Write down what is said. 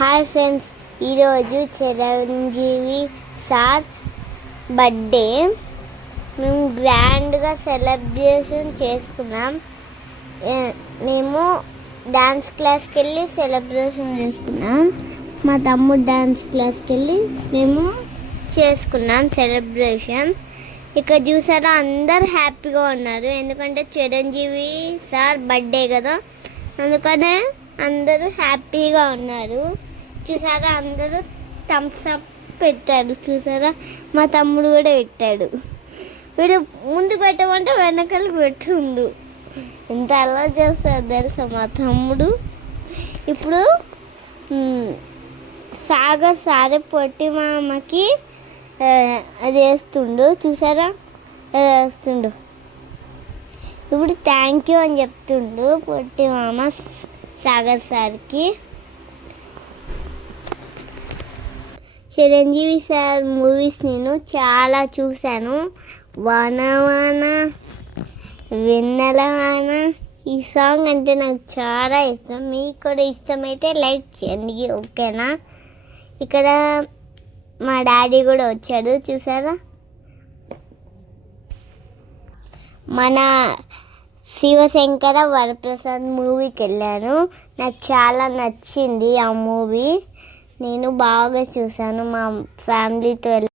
Hi friends, ఈరోజు Chiranjeevi sir birthday మేము గ్రాండ్గా సెలబ్రేషన్ చేసుకున్నాం. మేము డాన్స్ క్లాస్కి వెళ్ళి సెలబ్రేషన్ చేసుకున్నాం. మా తమ్ముడు డాన్స్ క్లాస్కి వెళ్ళి మేము చేసుకున్నాం సెలబ్రేషన్. ఇక్కడ చూసారా, అందరు హ్యాపీగా ఉన్నారు. ఎందుకంటే చిరంజీవి సార్ బర్త్డే కదా, అందుకనే అందరూ హ్యాపీగా ఉన్నారు. చూసారా, అందరూ థమ్స్ అప్ పెట్టాడు. చూసారా, మా తమ్ముడు కూడా పెట్టాడు. వీడు ముందు పెట్టమంటే వెనకాలకు పెట్టుండు. ఎంత అలా చేస్తాడు తెలుసా మా తమ్ముడు. ఇప్పుడు సారే పొట్టి మామకి అది వేస్తుండు. చూసారా, వేస్తుండు. ఇప్పుడు థ్యాంక్ యూ అని చెప్తుండు పొట్టి మామ సాగర్ సార్కి. చిరంజీవి సార్ మూవీస్ నేను చాలా చూశాను. వాన వాన వెన్నెల వాన, ఈ సాంగ్ అంటే నాకు చాలా ఇష్టం. మీకు కూడా ఇష్టమైతే లైక్ చేయండి, ఓకేనా? ఇక్కడ మా డాడీ కూడా వచ్చాడు. చూసారా, మన శివశంకర వరప్రసాద్ మూవీకి వెళ్ళాను. నాకు చాలా నచ్చింది ఆ మూవీ. నేను బాగా చూసాను, మా ఫ్యామిలీతో